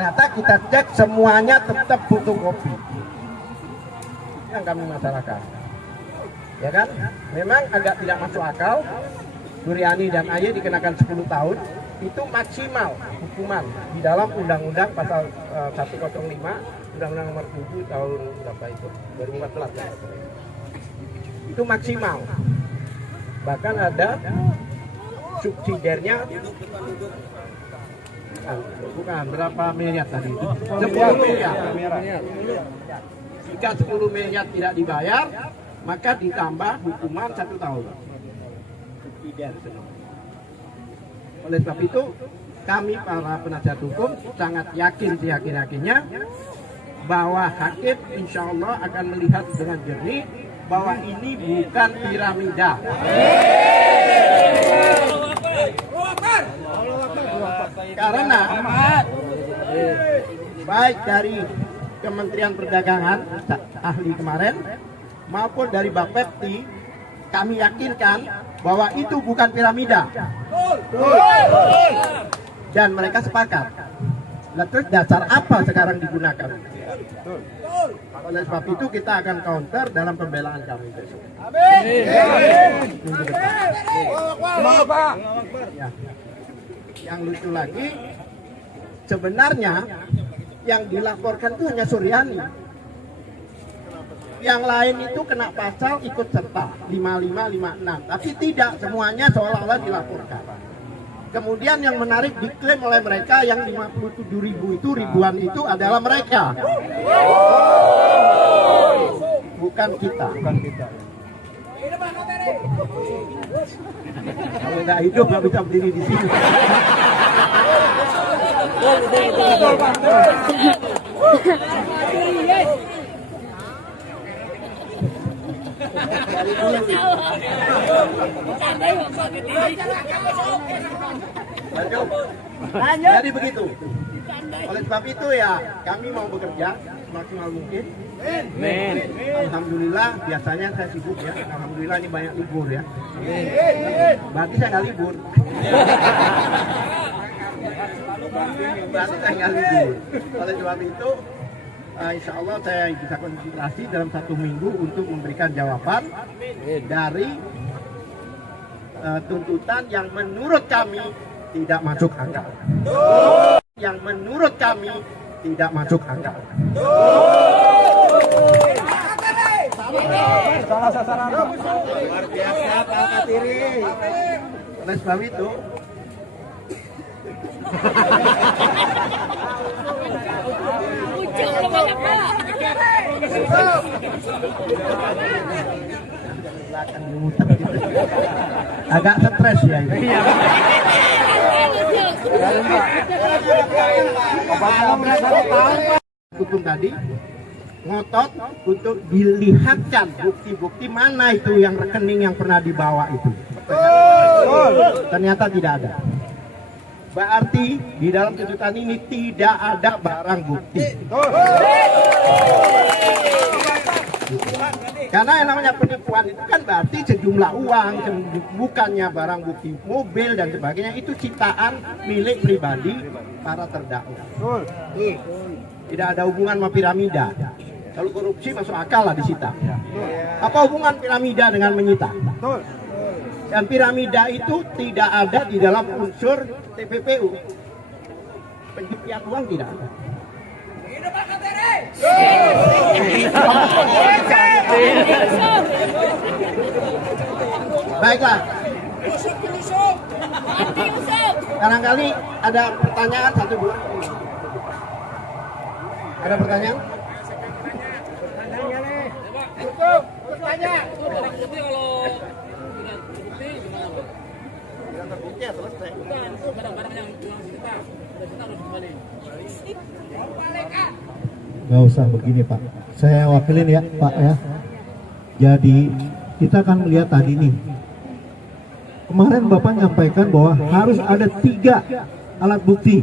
Ternyata kita cek semuanya tetap butuh kopi. Yang kami masalahkan, ya kan? Memang agak tidak masuk akal. Suryani dan Aye dikenakan 10 tahun, itu maksimal hukuman di dalam Undang-Undang pasal 105, Undang-Undang nomor 7 tahun berapa itu? 2014 ya. Itu maksimal. Bahkan ada subsidiarnya, bukan berapa miliar tadi? 10 miliar. Jika 10 miliar tidak dibayar, maka ditambah hukuman 1 tahun. Oleh sebab itu, kami para penasihat hukum sangat yakin seyakin-yakinnya bahwa hakim insya Allah akan melihat dengan jernih bahwa ini bukan piramida. Karena baik dari Kementerian Perdagangan ahli kemarin maupun dari Bapepti, kami yakinkan bahwa itu bukan piramida. Dan mereka sepakat. Nah, terus dasar apa sekarang digunakan? Oleh sebab itu kita akan counter dalam pembelaan kami besok. Ya. Yang lucu lagi, sebenarnya yang dilaporkan itu hanya Suryani. Yang lain itu kena pasal ikut serta 55, 56, tapi tidak semuanya seolah-olah dilaporkan. Kemudian yang menarik diklaim oleh mereka yang 57.000 itu ribuan itu adalah mereka, bukan kita. Kalau nggak hidup nggak bisa berdiri di sini. Jadi begitu. Oleh sebab itu ya kami mau bekerja semaksimal mungkin. Alhamdulillah biasanya saya sibuk ya. Alhamdulillah ini banyak libur ya. Berarti saya nggak libur. Berarti saya nggak libur. Oleh sebab itu insya Allah saya bisa konsentrasi dalam 1 minggu untuk memberikan jawaban dari tuntutan yang menurut kami tidak masuk akal. Yang menurut kami tidak masuk akal. Salah sasaran. Luar biasa Pak Katiri. Oleh sebab itu agak stres ya ini. Hukum tadi ngotot untuk dilihatkan bukti-bukti mana itu yang rekening yang pernah dibawa itu. Ternyata tidak ada. Berarti di dalam tuntutan ini tidak ada barang bukti. Karena yang namanya penipuan itu kan berarti sejumlah uang, bukannya barang bukti mobil dan sebagainya, itu ciptaan milik pribadi para terdakwa. Tidak ada hubungan sama piramida. Kalau korupsi masuk akal lah disita. Apa hubungan piramida dengan menyita? Dan piramida itu tidak ada di dalam unsur TPPU. Pencucian uang tidak ada. Baiklah. Barangkali ada pertanyaan 1-2. Ada pertanyaan? Cukup, bertanya. Terbukti ya selesai. Bukan, itu barang-barang yang kita harus kembali. Nggak usah begini Pak, saya wakilin ya Pak ya. Jadi kita akan melihat tadi nih, kemarin Bapak nyampaikan bahwa harus ada 3 alat bukti,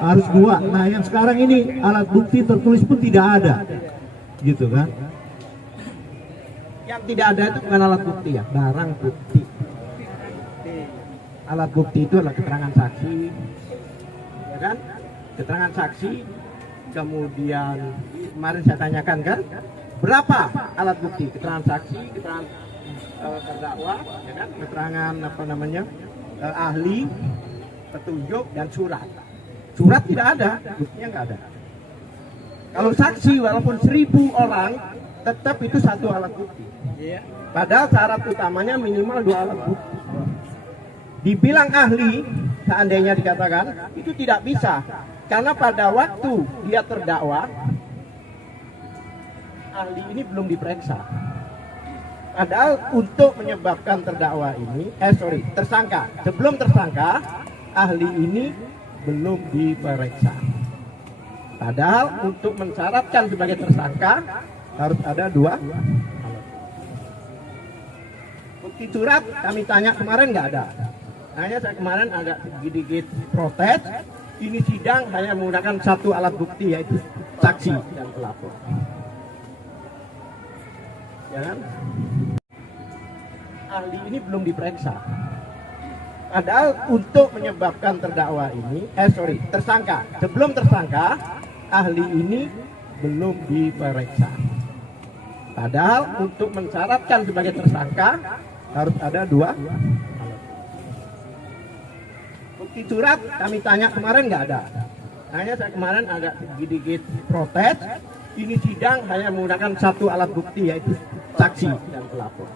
harus 2. Nah yang sekarang ini alat bukti tertulis pun tidak ada, gitu kan? Yang tidak ada itu bukan alat bukti ya, barang bukti. Alat bukti itu adalah keterangan saksi, ya kan? keterangan saksi, kemudian kemarin saya tanyakan kan, berapa alat bukti, keterangan saksi, keterangan terdakwa, ya kan? Keterangan apa namanya, ahli, petunjuk dan surat. Surat tidak ada, buktinya nggak ada. Kalau saksi walaupun 1000 orang, tetap itu satu alat bukti. Padahal syarat utamanya minimal 2 alat bukti. Dibilang ahli, seandainya dikatakan, itu tidak bisa. Karena pada waktu dia terdakwa, ahli ini belum diperiksa. Padahal untuk menyebabkan terdakwa ini, tersangka. Sebelum tersangka, ahli ini belum diperiksa. Padahal untuk mensyaratkan sebagai tersangka, harus ada 2 alat. Bukti surat kami tanya kemarin nggak ada. Hanya saya kemarin agak sedikit protes. Ini sidang hanya menggunakan 1 alat bukti, yaitu saksi dan pelapor. Ya kan? Ahli ini belum diperiksa. Padahal untuk menyebabkan terdakwa ini, tersangka. Sebelum tersangka, ahli ini belum diperiksa. Padahal untuk mensyaratkan sebagai tersangka harus ada 2 alat. Bukti surat kami tanya kemarin nggak ada. Hanya saya kemarin agak sedikit protes. Ini sidang hanya menggunakan 1 alat bukti, yaitu saksi dan pelapor.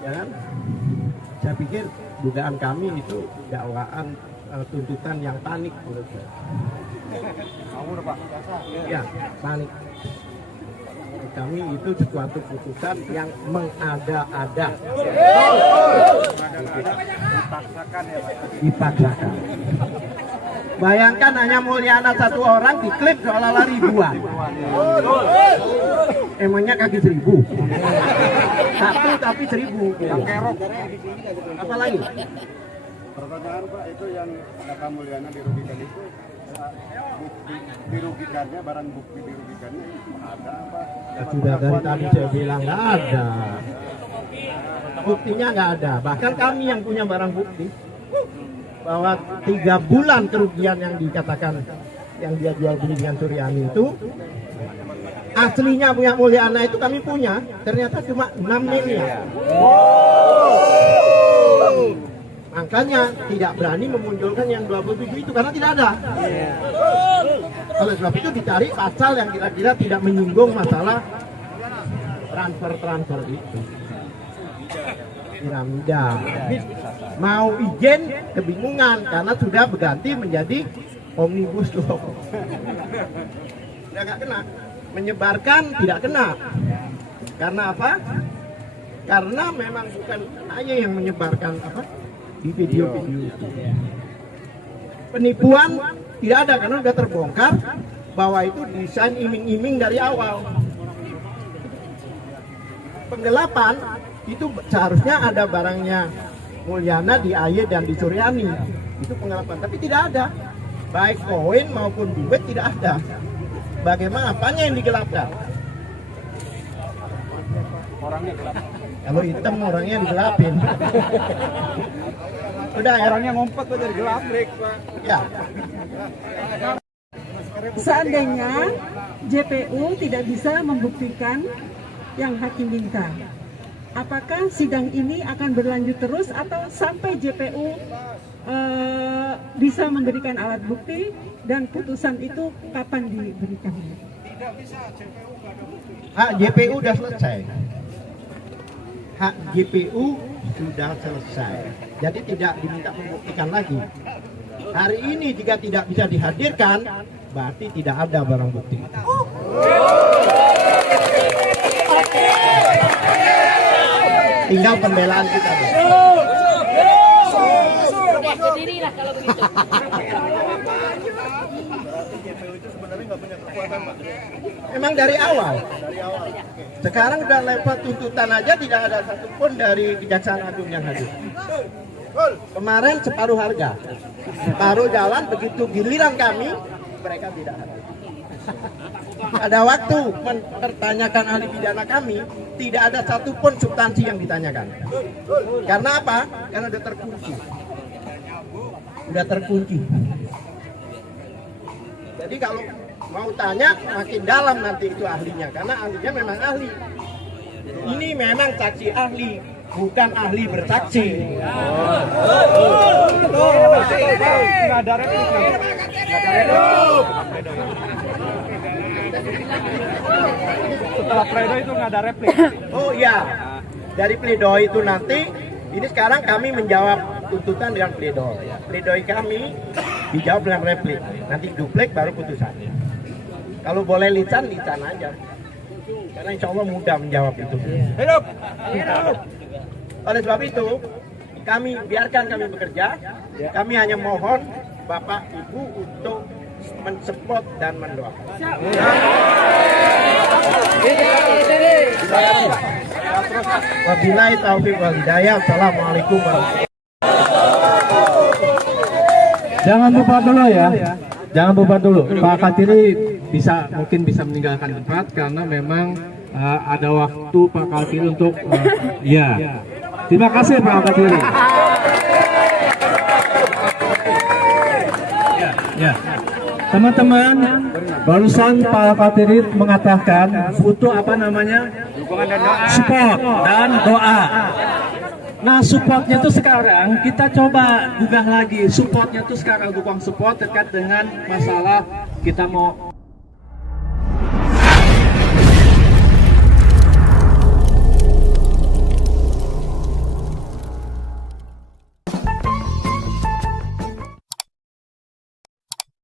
Ya kan? Saya pikir dugaan kami itu dakwaan tuntutan yang panik menurut saya. Ya, panik. Kami itu sesuatu putusan yang mengada-ada. Dipaksakan. Bayangkan hanya Mulyana 1 orang diklaim seolah-olah ribuan. Emangnya kaki 1000? 1 tapi 1000. Apa lagi? Pertanyaan Pak, itu yang kata Mulyana dirugikan itu dirugikannya, barang bukti dirugikannya ada apa? Ya, sudah dari tadi saya bilang nggak ada. Buktinya nggak ada. Bahkan kami yang punya barang bukti bahwa 3 bulan kerugian yang dikatakan yang dia jual beli dengan Suryani itu aslinya punya Mulyana itu kami punya, ternyata cuma 6 miliar. Makanya tidak berani memunculkan yang 27 itu karena tidak ada. Oleh sebab itu dicari pasal yang kira-kira tidak menyinggung masalah transfer itu. Piramida. Mau izin kebingungan karena sudah berganti menjadi omnibus law. Sudah nggak kena. Menyebarkan tidak kena. Karena apa? Karena memang bukan saya yang menyebarkan apa di video-video itu. Penipuan tidak ada karena sudah terbongkar bahwa itu desain iming-iming dari awal. Penggelapan itu seharusnya ada barangnya Mulyana di AY dan di Suryani. Itu penggelapan, tapi tidak ada. Baik koin maupun duit tidak ada. Bagaimana apanya yang digelapkan? Orangnya gelap. Kalau hitam orangnya digelapin. Udah ya. Orangnya ngumpet aja di gelap, Pak. Ya. Seandainya JPU tidak bisa membuktikan yang hakim minta, apakah sidang ini akan berlanjut terus atau sampai JPU bisa memberikan alat bukti dan putusan itu kapan diberikan? Hak JPU sudah selesai. Hak JPU sudah selesai. Jadi tidak diminta membuktikan lagi. Hari ini jika tidak bisa dihadirkan, berarti tidak ada barang bukti. Tinggal pembelaan kita. Sendirilah kalau begitu. Memang dari awal. Sekarang sudah level tuntutan aja tidak ada satupun dari Kejaksaan Agung yang hadir. Kemarin separuh harga, separuh jalan, begitu giliran kami, mereka tidak hadir. Pada waktu mempertanyakan ahli pidana kami, tidak ada satupun substansi yang ditanyakan. Karena apa? Karena sudah terkunci. udah terkunci. Jadi kalau mau tanya makin dalam nanti itu ahlinya, karena ahlinya memang ahli. Ini memang saksi ahli, bukan ahli bersaksi. Nggak ada replik. Setelah pledoi itu nggak ada replik. Oh iya, dari pledoi itu nanti, ini sekarang kami menjawab tuntutan dengan pledoi. Pledoi kami dijawab dengan replik, nanti duplek baru putusan. Kalau boleh lisan aja. Karena insya Allah mudah menjawab itu. Hidup. Oleh sebab itu, kami biarkan kami bekerja. Kami hanya mohon Bapak Ibu untuk mensupport dan mendoakan. Wabillahi taufiq wal hidayah. Assalamualaikum warahmatullahi wabarakatuh. Jangan lupa dulu ya. Jangan lupa dulu. Pak Katiri mungkin bisa meninggalkan tempat karena memang ada waktu Pak Katiri untuk ya. Terima kasih Pak Katiri. Ya. Teman-teman, barusan Pak Katiri mengatakan butuh apa namanya? Support dan doa. Nah, supportnya tuh sekarang kita coba gugah lagi. Supportnya tuh sekarang dukung support terkait dengan masalah kita mau